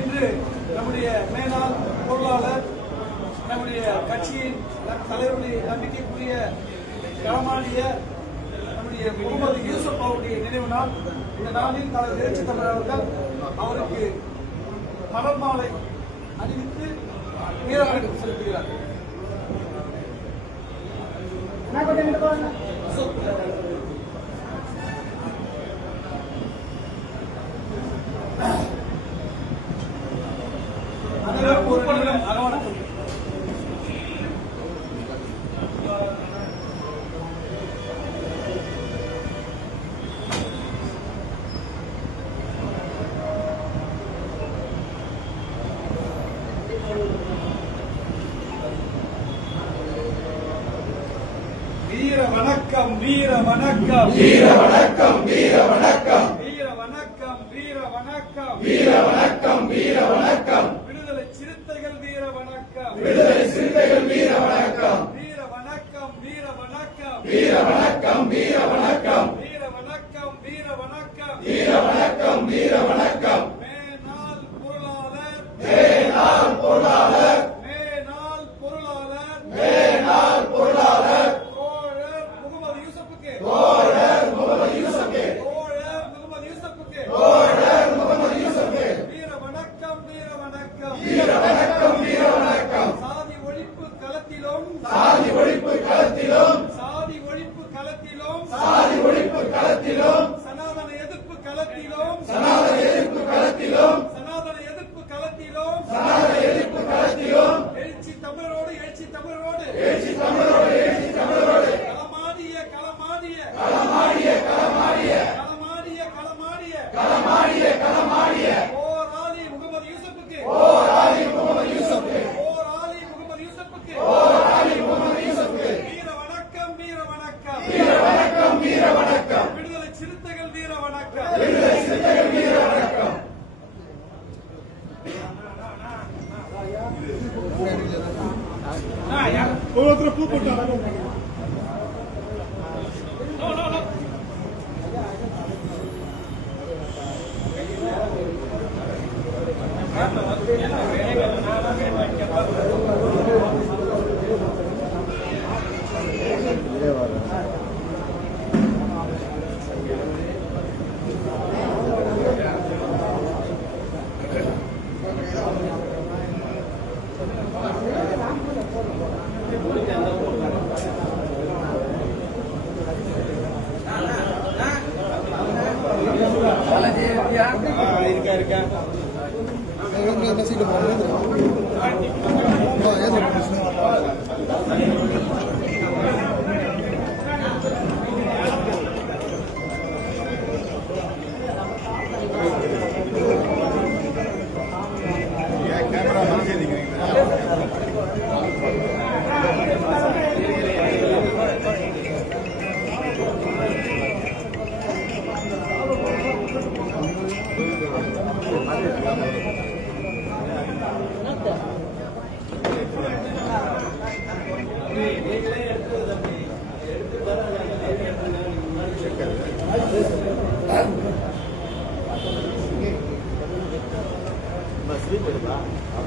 இன்று நம்முடைய மேலாள் பொருளாளர் நம்முடைய கட்சியின் தலைவருடைய நம்பிக்கைக்குரிய களமாடிய நம்முடைய முகமது யூசுப் அவருடைய நினைவு நாள். இந்த நாளில் தலைவர் எழுச்சி தமிழர் அவர்கள் அவருக்கு மலர் மாலை அணிவித்து வீரவணக்கம் செலுத்துகிறார். வீர வணக்கம் வீர வணக்கம் வீர வணக்கம் வீர வணக்கம் வீர வணக்கம் வீர வணக்கம் வீர வணக்கம் வீர வணக்கம் விடுதலை சிறுத்தைகள் வீர வணக்கம் விடுதலை சிறுத்தைகள் வீர வணக்கம் வீர வணக்கம் வீர வணக்கம் வீர வணக்கம் வீர வணக்கம் வீர வணக்கம் வீர வணக்கம் வீர வணக்கம் வீர வணக்கம் மேனாள் பொருளாளர் மேனாள் பொருளாளர் மேனாள் பொருளாளர் மேனாள் பொருளாளர் சாதி ஒழிப்பு களத்திலும் சாதி ஒழிப்பு களத்திலும் சாதி ஒழிப்பு களத்திலும் சனாதன எதிர்ப்பு களத்திலும் சனாதன எதிர்ப்பு களத்திலும் சனாதன எதிர்ப்பு களத்திலும் சனாதன எதிர்ப்பு களத்திலும் எழுச்சி தமிழரோடு எழுச்சி தமிழரோடு எழுச்சி தமிழரோடு எழுச்சி தமிழரோடு களமாடிய களமாடிய களமாடிய களமாடிய களமாடிய களமாடிய களமாடிய களமாடிய போராளி முகமது யூசுப்புக்கு போராளி முகமது யூசுப்புக்கு போராளி முகமது யூசுப்புக்கு போராளி முகமது யூசுப்புக்கு வீர வணக்கம் வீர வணக்கம் வீர வணக்கம் வீர வணக்கம் விடுதலை சிறுத்தைகள் வீர வணக்கம் விடுதலை சிறுத்தைகள் வீர வணக்கம். ஒவ்வொருத்தர பூ போட்டாங்க. இருக்கா